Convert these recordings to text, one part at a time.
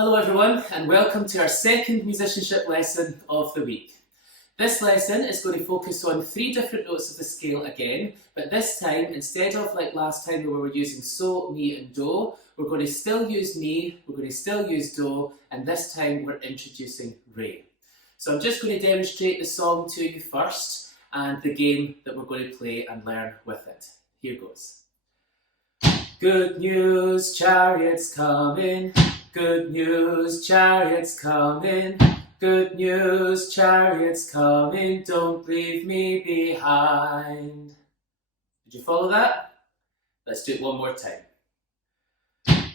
Hello everyone and welcome to our second musicianship lesson of the week. This lesson is going to focus on 3 different notes of the scale again, but this time, instead of like last time where we were using so, mi and do, we're going to still use mi, we're going to still use do, and this time we're introducing re. So I'm just going to demonstrate the song to you first and the game that we're going to play and learn with it. Here goes. Good news, chariots coming. Good news, chariots coming. Good news, chariots coming. Don't leave me behind. Did you follow that? Let's do it one more time.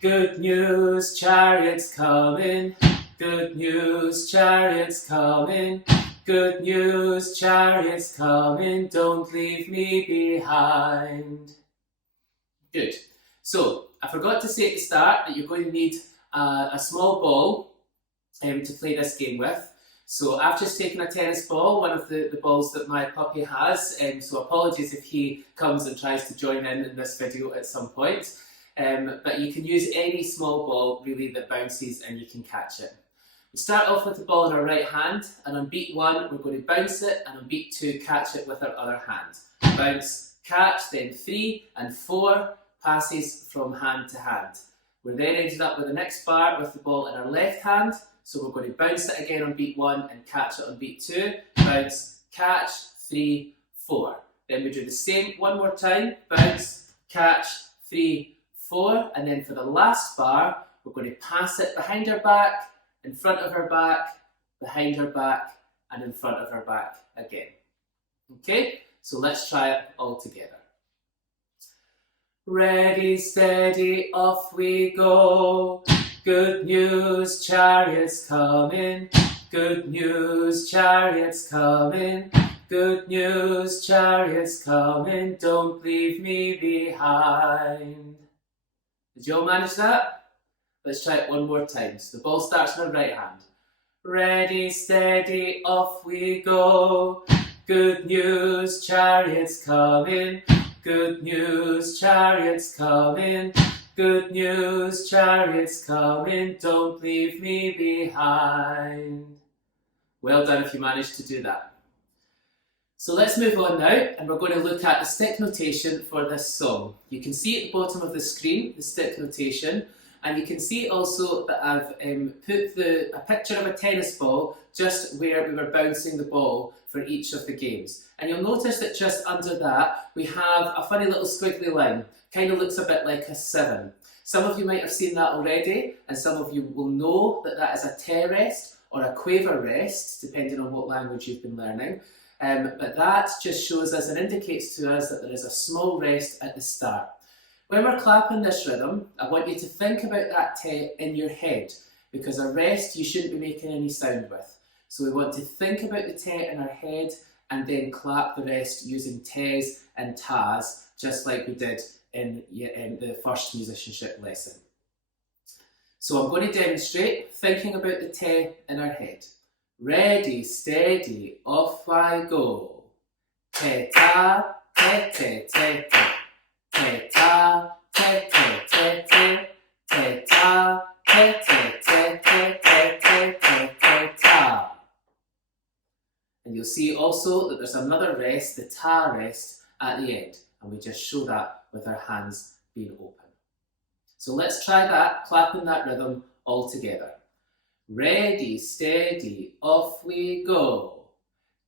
Good news, chariots coming. Good news, chariots coming. Good news, chariots coming. Don't leave me behind. Good. So, I forgot to say at the start that you're going to need a small ball to play this game with. So I've just taken a tennis ball, one of the balls that my puppy has, so apologies if he comes and tries to join in this video at some point. But you can use any small ball really that bounces and you can catch it. We start off with the ball in our right hand, and on beat 1 we're going to bounce it, and on beat 2 catch it with our other hand. Bounce, catch, then 3 and 4 passes from hand to hand. We're then ended up with the next bar with the ball in our left hand, so we're going to bounce it again on beat 1 and catch it on beat 2. Bounce, catch, 3, 4. Then we do the same one more time. Bounce, catch, 3, 4. And then for the last bar, we're going to pass it behind our back, in front of our back, behind our back, and in front of our back again. Okay, so let's try it all together. Ready, steady, off we go. Good news, chariots coming. Good news, chariots coming. Good news, chariots coming. Don't leave me behind. Did you all manage that? Let's try it one more time. So the ball starts in our right hand. Ready, steady, off we go. Good news, chariots coming. Good news, chariots coming. Good news, chariots coming. Don't leave me behind. Well done if you managed to do that. So let's move on now, and we're going to look at the stick notation for this song. You can see at the bottom of the screen the stick notation, and you can see also that I've put a picture of a tennis ball just where we were bouncing the ball for each of the games. And you'll notice that just under that we have a funny little squiggly line. Kind of looks a bit like a 7. Some of you might have seen that already, and some of you will know that that is a te rest or a quaver rest, depending on what language you've been learning. But that just shows us and indicates to us that there is a small rest at the start. When we're clapping this rhythm, I want you to think about that te in your head, because a rest you shouldn't be making any sound with. So we want to think about the te in our head and then clap the rest using tes and tas, just like we did in the first musicianship lesson. So I'm going to demonstrate thinking about the te in our head. Ready, steady, off I go. Te ta, te te te te. Te ta, te te te te. Te ta, te te te te te te te te ta. And you'll see also that there's another rest, the ta rest, at the end. And we just show that with our hands being open. So let's try that, clapping that rhythm all together. Ready, steady, off we go.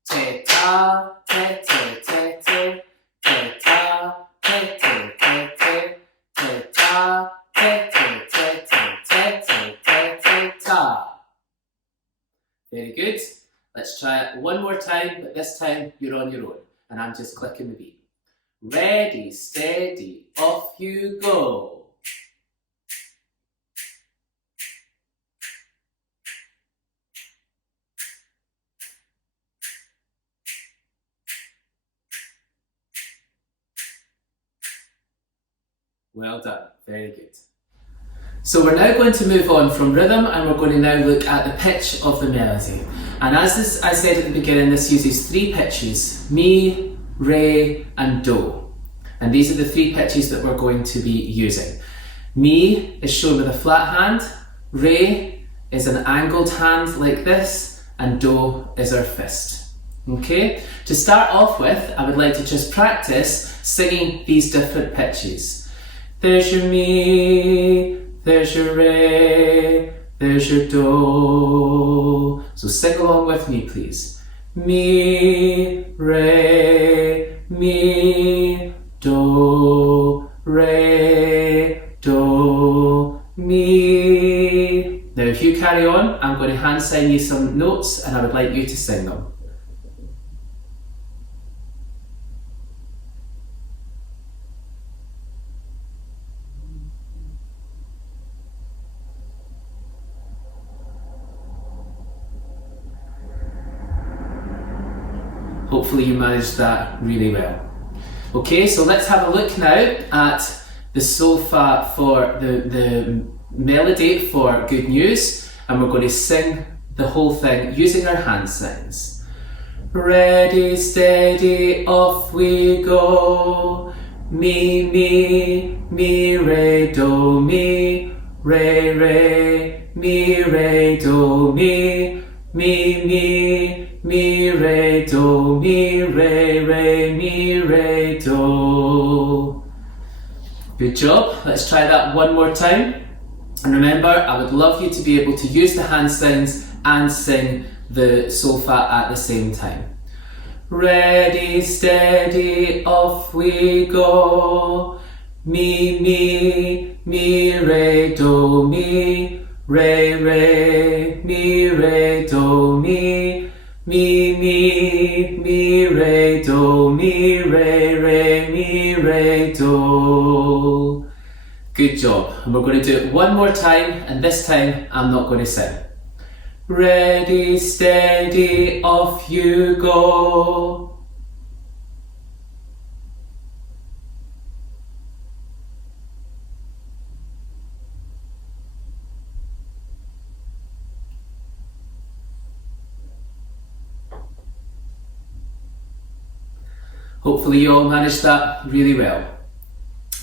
Te ta, te te te te. Te ta, te te te te. Te ta, te te te te te te te te ta. Very good. Let's try it one more time, but this time you're on your own, and I'm just clicking the beat. Ready, steady, off you go. Well done, very good. So we're now going to move on from rhythm, and we're going to now look at the pitch of the melody. And as I said at the beginning, this uses 3 pitches, mi, re and do. And these are the 3 pitches that we're going to be using. Mi is shown with a flat hand, re is an angled hand like this, and do is our fist. Okay? To start off with, I would like to just practice singing these different pitches. There's your mi, there's your re, there's your do. So sing along with me, please. Mi, re, mi, do, re, do, mi. Now if you carry on, I'm going to hand sign you some notes and I would like you to sing them. Hopefully you managed that really well. Okay, so let's have a look now at the solfa for the melody for Good News, and we're going to sing the whole thing using our hand signs. Ready, steady, off we go. Mi, mi, mi, re, do, mi, re, re, mi, re, do, mi, mi, mi, mi, re, do, mi, re, re, mi, re, do. Good job. Let's try that one more time. And remember, I would love you to be able to use the hand signs and sing the solfa at the same time. Ready, steady, off we go. Mi, mi, mi, re, do, mi, re, re, mi, re, do, mi, mi, mi, mi, re, do, mi, re, re, mi, re, do. Good job. And we're going to do it one more time, and this time I'm not going to sing. Ready, steady, off you go. Hopefully you all managed that really well.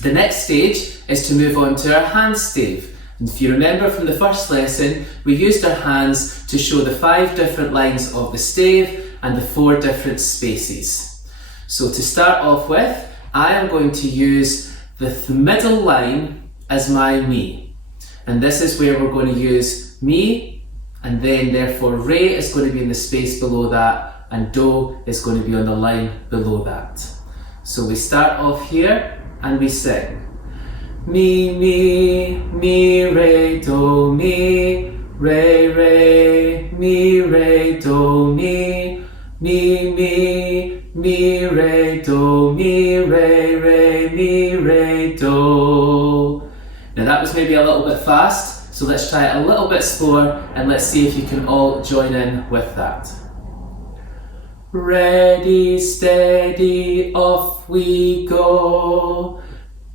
The next stage is to move on to our hand stave. And if you remember from the first lesson, we used our hands to show the 5 different lines of the stave and the 4 different spaces. So to start off with, I am going to use the middle line as my mi. And this is where we're going to use mi, and then therefore re is going to be in the space below that, and do is going to be on the line below that. So we start off here and we sing. Mi, mi, mi, re, do, mi, re, re, mi, re, do, mi, mi, mi, mi, re, do, mi, re, re, mi, re, do. Now that was maybe a little bit fast, so let's try it a little bit slower and let's see if you can all join in with that. Ready, steady, off we go.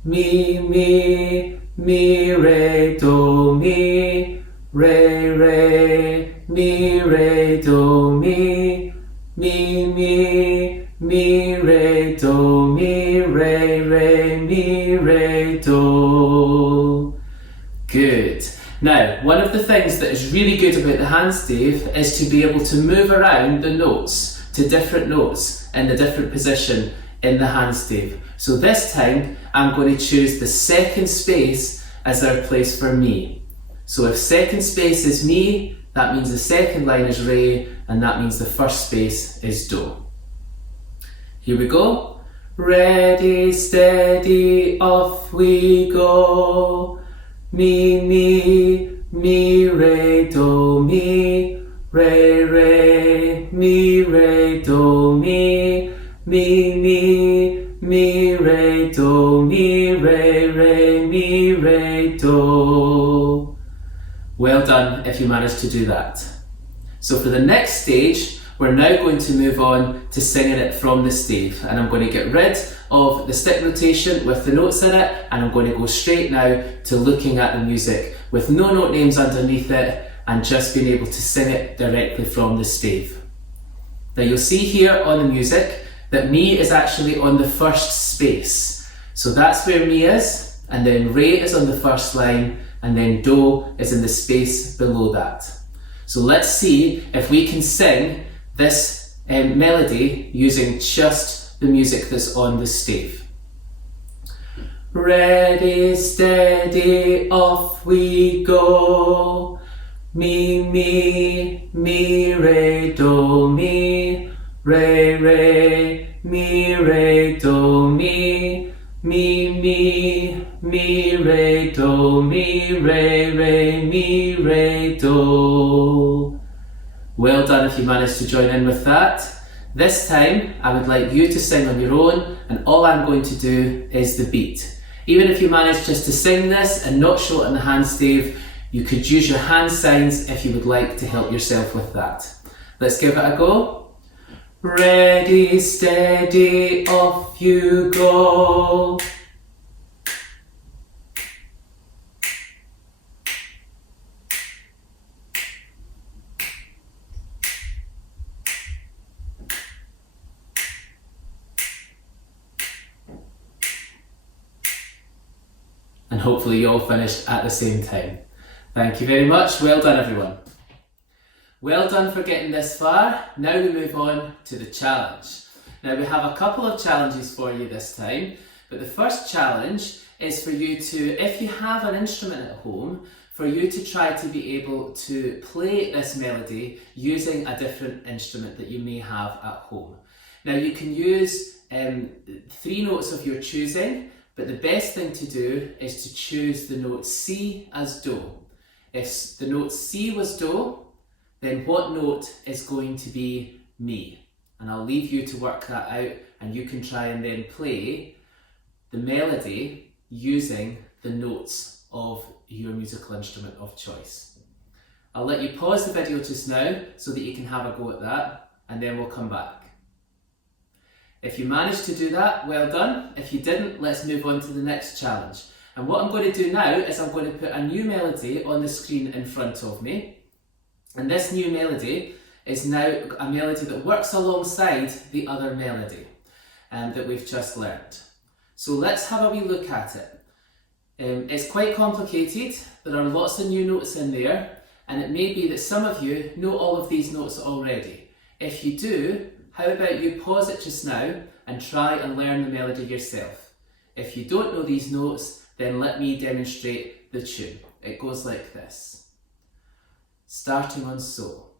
Mi, mi, mi, re, do, mi, re, re, mi, re, do, mi, mi, mi, mi, re, do, mi, re, re, mi, re, do. Good. Now, one of the things that is really good about the hand stave is to be able to move around the notes to different notes in the different position in the hand stave. So this time, I'm going to choose the second space as our place for mi. So if second space is mi, that means the second line is re, and that means the first space is do. Here we go. Ready, steady, off we go. Mi, mi, mi, re, do, mi, re, re, mi, re, do, mi, mi, mi, mi, re, do, mi, re, re, mi, re, do. Well done if you managed to do that. So for the next stage, we're now going to move on to singing it from the stave, and I'm going to get rid of the stick notation with the notes in it, and I'm going to go straight now to looking at the music with no note names underneath it and just being able to sing it directly from the stave. Now you'll see here on the music that mi is actually on the first space. So that's where mi is, and then re is on the first line, and then do is in the space below that. So let's see if we can sing this melody using just the music that's on the stave. Ready, steady, off we go. Mi, mi, mi, re, do, mi. Re, re, mi, re, do, mi. Mi, mi, mi, re, do, mi. Re, re, mi, re, do. Well done if you managed to join in with that. This time I would like you to sing on your own, and all I'm going to do is the beat. Even if you manage just to sing this and not show it on the hand stave, you could use your hand signs if you would like to help yourself with that. Let's give it a go. Ready, steady, off you go. And hopefully you all finished at the same time. Thank you very much. Well done, everyone. Well done for getting this far. Now we move on to the challenge. Now we have a couple of challenges for you this time, but the first challenge is for you to, if you have an instrument at home, for you to try to be able to play this melody using a different instrument that you may have at home. Now you can use 3 notes of your choosing, but the best thing to do is to choose the note C as do. If the note C was do, then what note is going to be mi? And I'll leave you to work that out, and you can try and then play the melody using the notes of your musical instrument of choice. I'll let you pause the video just now so that you can have a go at that, and then we'll come back. If you managed to do that, well done. If you didn't, let's move on to the next challenge. And what I'm going to do now is I'm going to put a new melody on the screen in front of me. And this new melody is now a melody that works alongside the other melody that we've just learned. So let's have a wee look at it. It's quite complicated. There are lots of new notes in there, and it may be that some of you know all of these notes already. If you do, how about you pause it just now and try and learn the melody yourself. If you don't know these notes, then let me demonstrate the tune. It goes like this. Starting on so.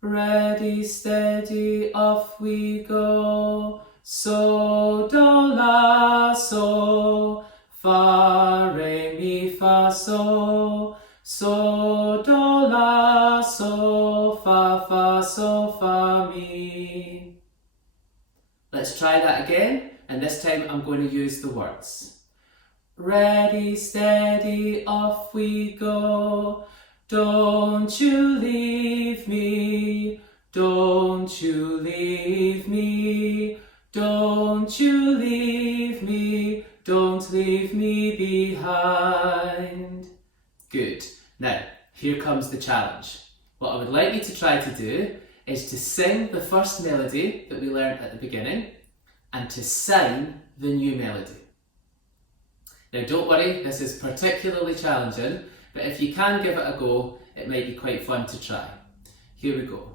Ready, steady, off we go. So, do, la, so. Fa, re, mi, fa, so. So, do, la, so. Fa, fa, so, fa, mi. Let's try that again, and this time I'm going to use the words. Ready, steady, off we go. Don't you leave me, don't you leave me, don't you leave me, don't leave me behind. Good. Now, here comes the challenge. What I would like you to try to do is to sing the first melody that we learned at the beginning and to sign the new melody. Now don't worry, this is particularly challenging, but if you can give it a go, it might be quite fun to try. Here we go.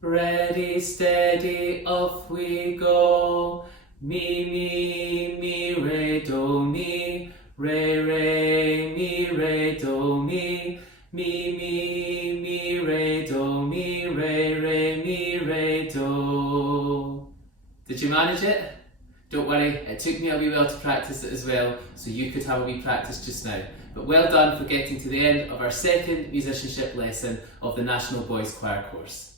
Ready, steady, off we go. Mi, mi, mi, re, do, mi. Re, re, mi, re, do, mi. Mi, mi, mi, re, do, mi. Re, re, mi, re, do. Did you manage it? Don't worry, it took me a wee while to practice it as well, so you could have a wee practice just now. But well done for getting to the end of our second musicianship lesson of the National Boys Choir course.